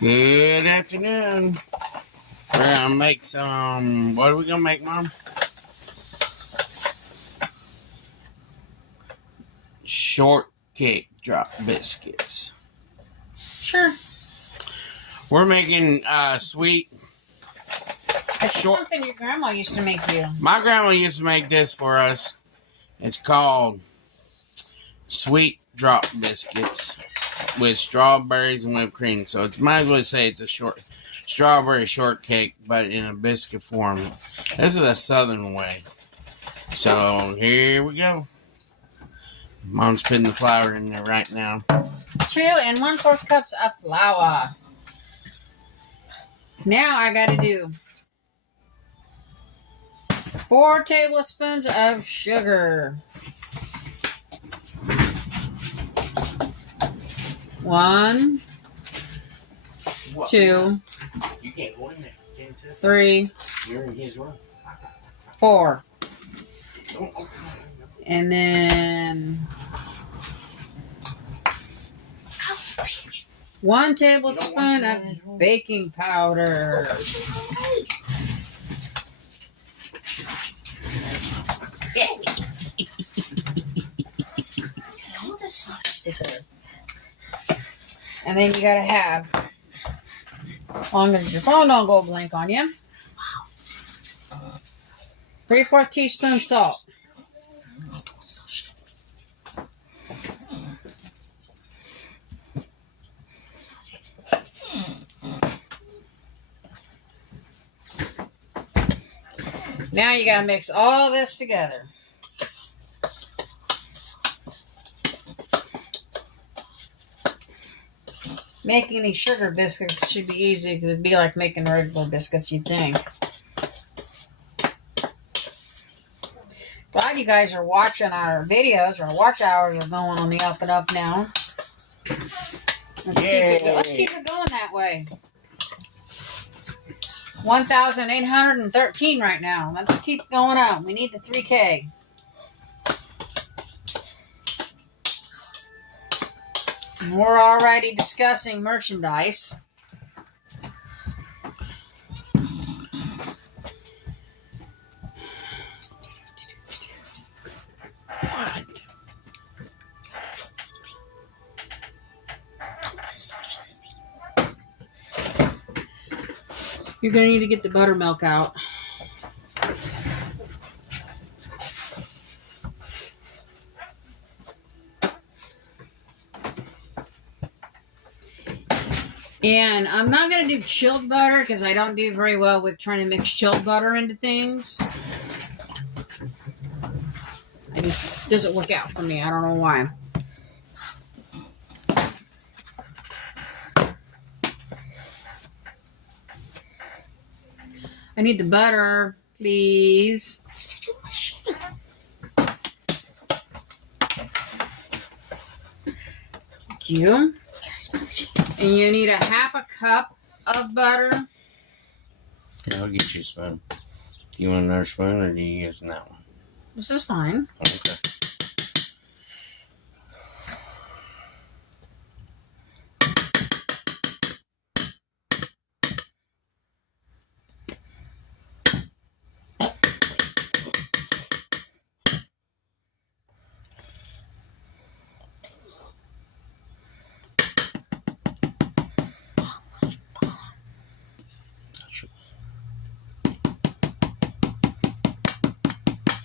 Good afternoon. We're gonna make some. What are we gonna make, Mom? Shortcake drop biscuits. Sure. We're making sweet. It's something your grandma used to make you. My grandma used to make this for us. It's called sweet drop biscuits with strawberries and whipped cream. So it might as well say it's a strawberry shortcake, but in a biscuit form. This is a southern way. So here we go. Mom's putting the flour in there right now. 2 1/4 cups of flour. Now I gotta do 4 tablespoons of sugar. 1, 2, 3, 4. And then 1 tablespoon of baking powder. And then you gotta have, as long as your phone don't go blank on you, 3/4 teaspoon salt. Now you gotta mix all this together. Making these sugar biscuits should be easy because it'd be like making regular biscuits, you'd think. Glad you guys are watching our videos. Our watch hours are going on the up and up now. Let's keep it going that way. 1,813 right now. Let's keep going up. We need the 3K. And we're already discussing merchandise. What? You're going to need to get the buttermilk out. And I'm not going to do chilled butter because I don't do very well with trying to mix chilled butter into things. It just doesn't work out for me. I don't know why. I need the butter, please. Thank you. And you need a 1/2 cup of butter. Okay, I'll get you a spoon. Do you want another spoon or do you use that one? This is fine. Okay.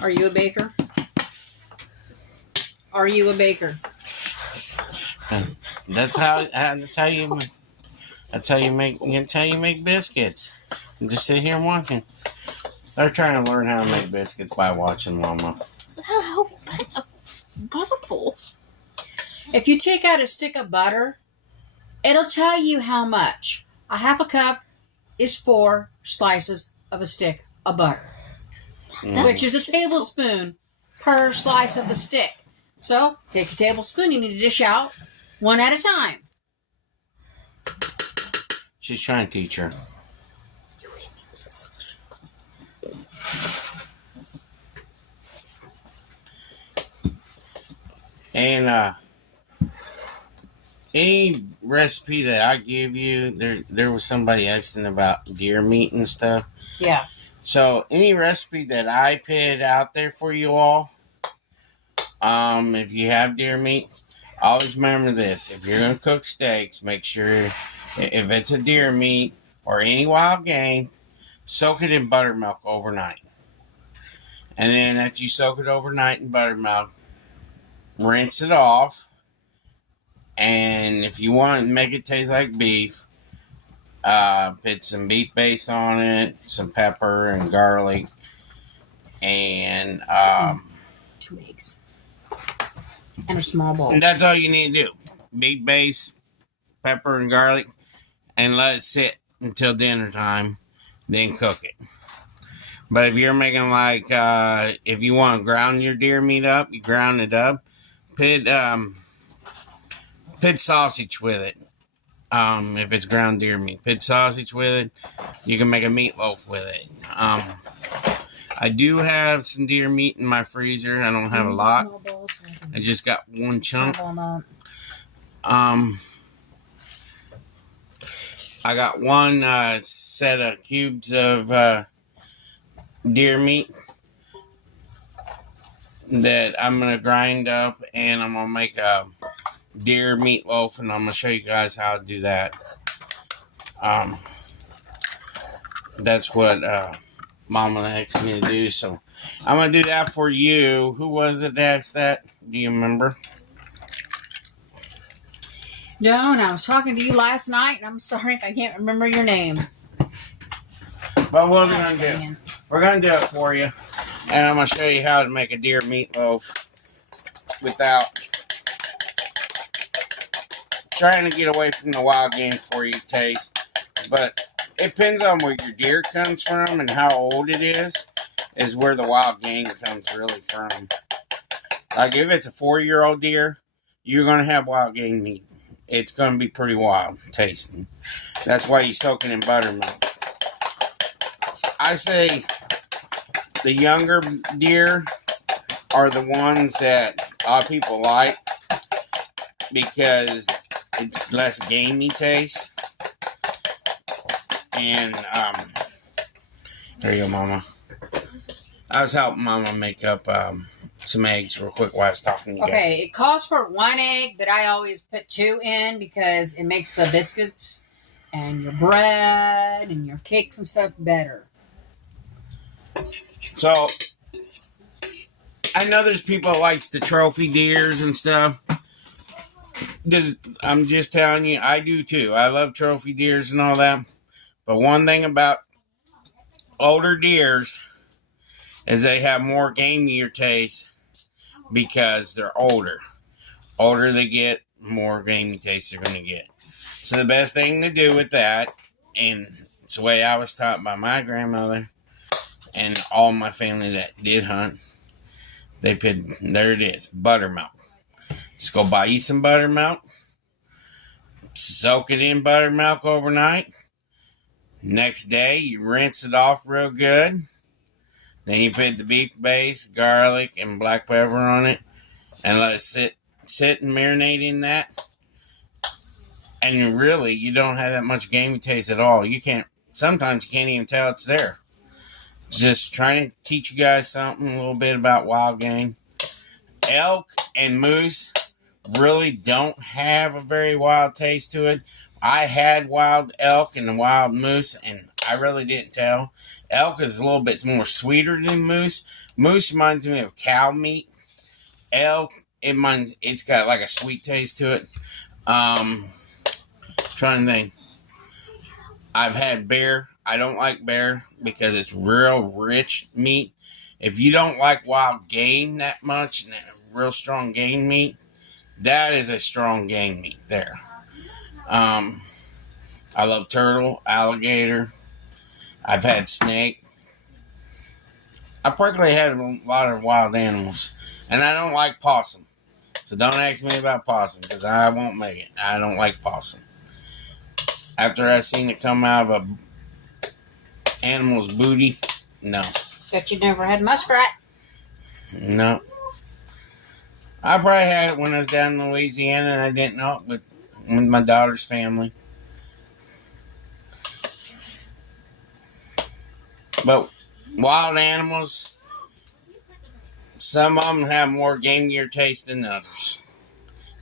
Are you a baker? Are you a baker? That's how you make biscuits. And just sit here and watching. They're trying to learn how to make biscuits by watching Mama. How butterful. If you take out a stick of butter, it'll tell you how much. A 1/2 cup is 4 slices of a stick of butter, which is a tablespoon per slice of the stick. So take a tablespoon, you need to dish out one at a time. She's trying to teach her. And Any recipe that I give you, there was somebody asking about deer meat and stuff. Yeah. So any recipe that I put out there for you all, if you have deer meat, always remember this: if you're gonna cook steaks, make sure if it's a deer meat or any wild game, soak it in buttermilk overnight. And then after you soak it overnight in buttermilk, rinse it off. And if you want to make it taste like beef, put some beef base on it, some pepper and garlic, and 2 eggs. And a small bowl. and that's all you need to do. Beef base, pepper and garlic, and let it sit until dinner time. Then cook it. But if you're making like, if you want to ground your deer meat up, you ground it up. Put sausage with it. If it's ground deer meat, put sausage with it. You can make a meatloaf with it. I do have some deer meat in my freezer. I don't have a lot. I just got one chunk. I got one set of cubes of deer meat that I'm gonna grind up, and I'm gonna make a deer meatloaf, and I'm gonna show you guys how to do that. That's what Mama asked me to do, so I'm gonna do that for you. Who was it that asked that? Do you remember? No, and I was talking to you last night, and I'm sorry if I can't remember your name. But what we're gonna do? We're gonna do it for you, and I'm gonna show you how to make a deer meatloaf without trying to get away from the wild game for you taste. But it depends on where your deer comes from and how old it is where the wild game comes really from. Like if it's a 4-year-old deer, you're gonna have wild game meat. It's gonna be pretty wild tasting. That's why you soak it in buttermilk. I say the younger deer are the ones that a lot of people like because it's less gamey taste. And there you go, Mama. I was helping Mama make up some eggs real quick while I was talking to you guys. Okay, it calls for 1 egg, but I always put 2 in because it makes the biscuits and your bread and your cakes and stuff better. So, I know there's people that likes the trophy deers and stuff. I'm just telling you, I do too. I love trophy deers and all that. But one thing about older deers is they have more gamier taste because they're older. Older they get, more gamey taste they're going to get. So the best thing to do with that, and it's the way I was taught by my grandmother and all my family that did hunt, they put, there it is, buttermilk. Just go buy you some buttermilk, soak it in buttermilk overnight. Next day, you rinse it off real good. Then you put the beef base, garlic, and black pepper on it, and let it sit and marinate in that. And you don't have that much gamey taste at all. Sometimes you can't even tell it's there. Just trying to teach you guys something, a little bit about wild game. Elk and moose really don't have a very wild taste to it. I had wild elk and wild moose, and I really didn't tell. Elk is a little bit more sweeter than moose. Moose reminds me of cow meat. Elk, it's got like a sweet taste to it. Trying to think. I've had bear. I don't like bear because it's real rich meat. If you don't like wild game that much, and that real strong game meat, that is a strong game meat there. I love turtle, alligator. I've had snake. I probably had a lot of wild animals. And I don't like possum. So don't ask me about possum because I won't make it. I don't like possum. After I seen it come out of a animal's booty, no. Bet you never had muskrat. No. I probably had it when I was down in Louisiana and I didn't know it, but with my daughter's family. But wild animals, some of them have more Game Gear taste than others.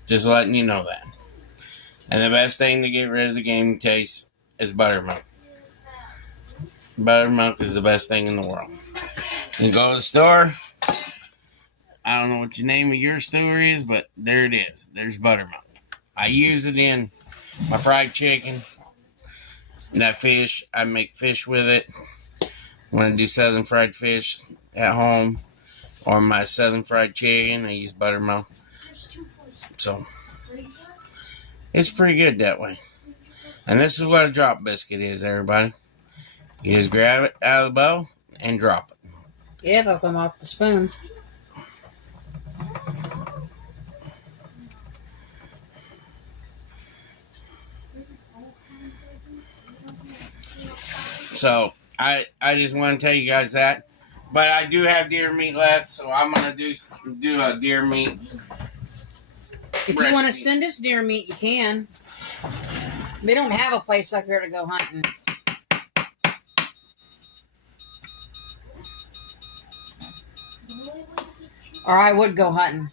Just letting you know that. And the best thing to get rid of the game taste is buttermilk. Buttermilk is the best thing in the world. You go to the store. I don't know what your name of your store is, but there it is. There's buttermilk. I use it in my fried chicken. That fish, I make fish with it. When I do southern fried fish at home, or my southern fried chicken, I use buttermilk. So, it's pretty good that way. And this is what a drop biscuit is, everybody. You just grab it out of the bowl and drop it. Yeah, they'll come off the spoon. So, I just want to tell you guys that. But I do have deer meat left, so I'm going to do a deer meat If you want to send us deer meat, you can. We don't have a place up here to go hunting. Or I would go hunting.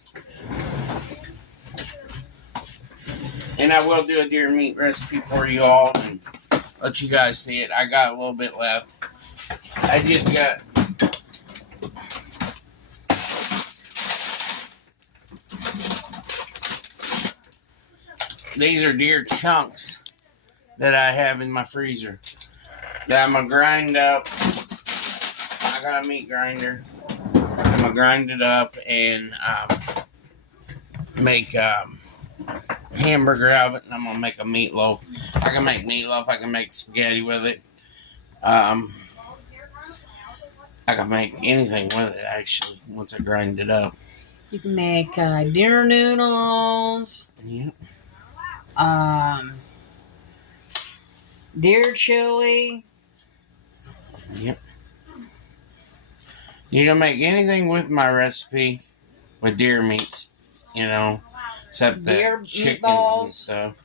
And I will do a deer meat recipe for you all and let you guys see it. I got a little bit left. I just got... These are deer chunks that I have in my freezer that I'm going to grind up. I got a meat grinder. I'm going to grind it up and make hamburger out of it, and I'm going to make a meatloaf. I can make meatloaf. I can make spaghetti with it. I can make anything with it, actually, once I grind it up. You can make deer noodles. Yep. Deer chili. Yep. You can make anything with my recipe with deer meats, you know, except the Deer chickens meatballs. and stuff.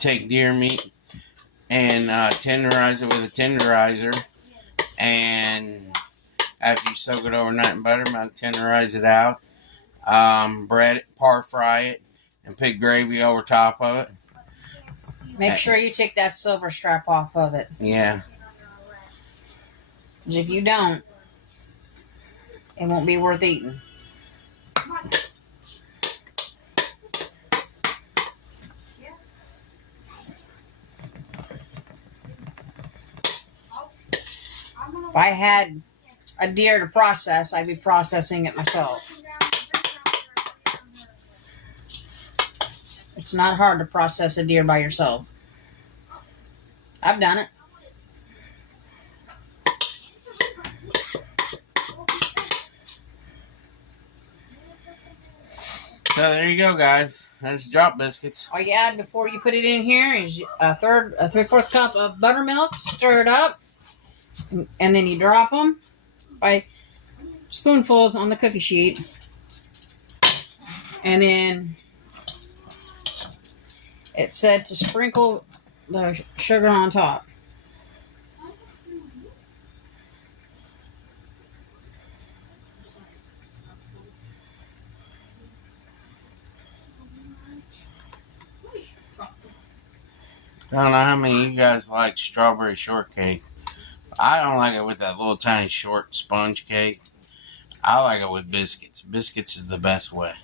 Take deer meat and tenderize it with a tenderizer, and after you soak it overnight in buttermilk, tenderize it out, bread it, fry it, and put gravy over top of it. Make sure you take that silver strap off of it. Yeah. 'Cause if you don't, it won't be worth eating. If I had a deer to process, I'd be processing it myself. It's not hard to process a deer by yourself. I've done it. So there you go, guys. There's drop biscuits. All you add before you put it in here is a 3/4 cup of buttermilk. Stir it up, and then you drop them by spoonfuls on the cookie sheet, and then it said to sprinkle the sugar on top. I don't know how many of you guys like strawberry shortcake. I don't like it with that little tiny short sponge cake. I like it with biscuits. Biscuits is the best way.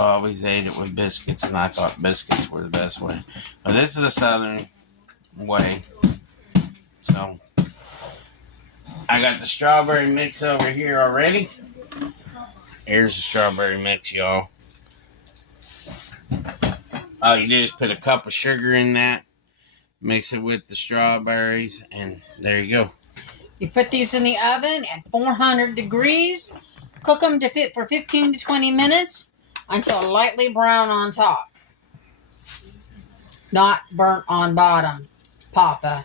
I always ate it with biscuits, and I thought biscuits were the best way. But this is the southern way. So, I got the strawberry mix over here already. Here's the strawberry mix, y'all. All you do is put a cup of sugar in that, mix it with the strawberries, and there you go. You put these in the oven at 400 degrees. Cook them for 15 to 20 minutes until lightly brown on top. Not burnt on bottom, Papa.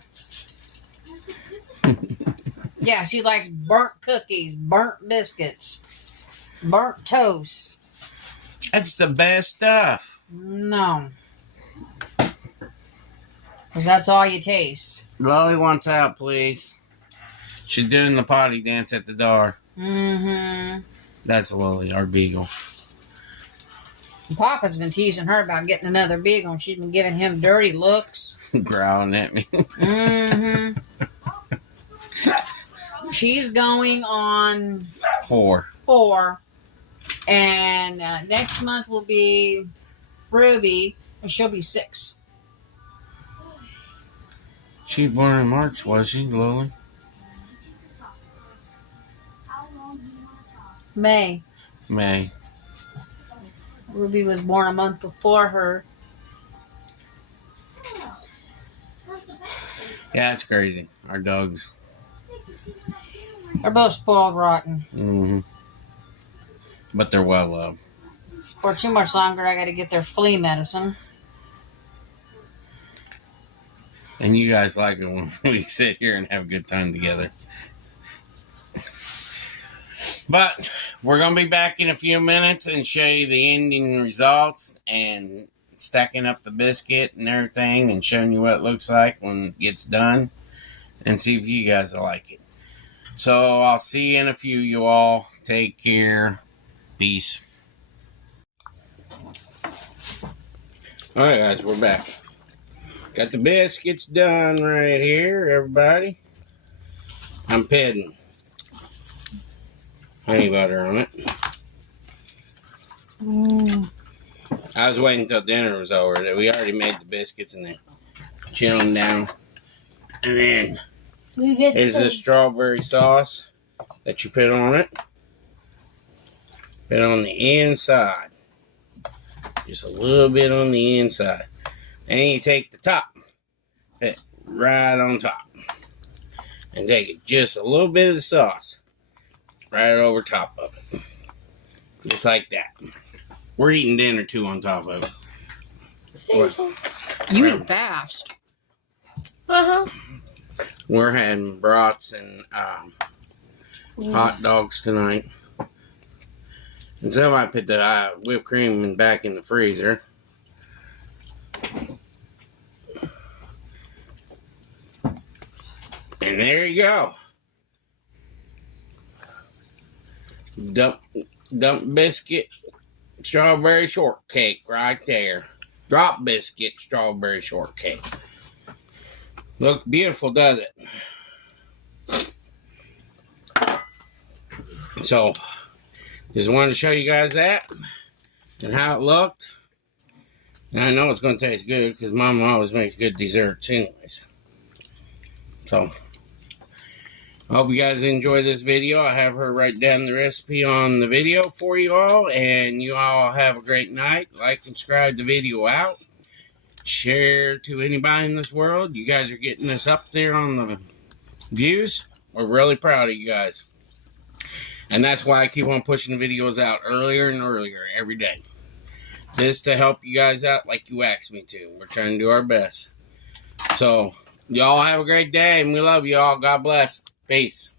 Yes, he likes burnt cookies, burnt biscuits, burnt toast. That's the best stuff. No. Because that's all you taste. Lolly wants out, please. She's doing the potty dance at the door. Mm-hmm. That's Lily, our beagle. Papa's been teasing her about getting another beagle, and she's been giving him dirty looks. Growling at me. Mm-hmm. She's going on 4. 4. And next month will be Ruby, and she'll be 6. She was born in March, was she, Lily? May. Ruby was born a month before her. Yeah, it's crazy. Our dogs. They're both spoiled rotten. Mm-hmm. But they're well loved. For 2 months longer, I got to get their flea medicine. And you guys like it when we sit here and have a good time together. But we're going to be back in a few minutes and show you the ending results and stacking up the biscuit and everything and showing you what it looks like when it gets done and see if you guys like it. So I'll see you in a few, you all. Take care. Peace. Alright guys, we're back. Got the biscuits done right here, everybody. I'm putting honey butter on it. I was waiting until dinner was over. We already made the biscuits and then chill them down. And then here's the strawberry sauce that you put on it. Put it on the inside. Just a little bit on the inside. And you take the top. Put it right on top. And take just a little bit of the sauce. Right over top of it. Just like that. We're eating dinner too on top of it. You eat fast. We're having brats and hot dogs tonight. And so I put the whipped cream back in the freezer. And there you go. Dump biscuit, strawberry shortcake right there. Drop biscuit, strawberry shortcake. Looks beautiful, does it? So, just wanted to show you guys that and how it looked. And I know it's going to taste good because Mama always makes good desserts anyways. So, I hope you guys enjoy this video. I have her write down the recipe on the video for you all. And you all have a great night. Like and subscribe the video out. Share to anybody in this world. You guys are getting us up there on the views. We're really proud of you guys. And that's why I keep on pushing the videos out earlier and earlier every day. Just to help you guys out like you asked me to. We're trying to do our best. So, y'all have a great day, and we love you all. God bless. Peace.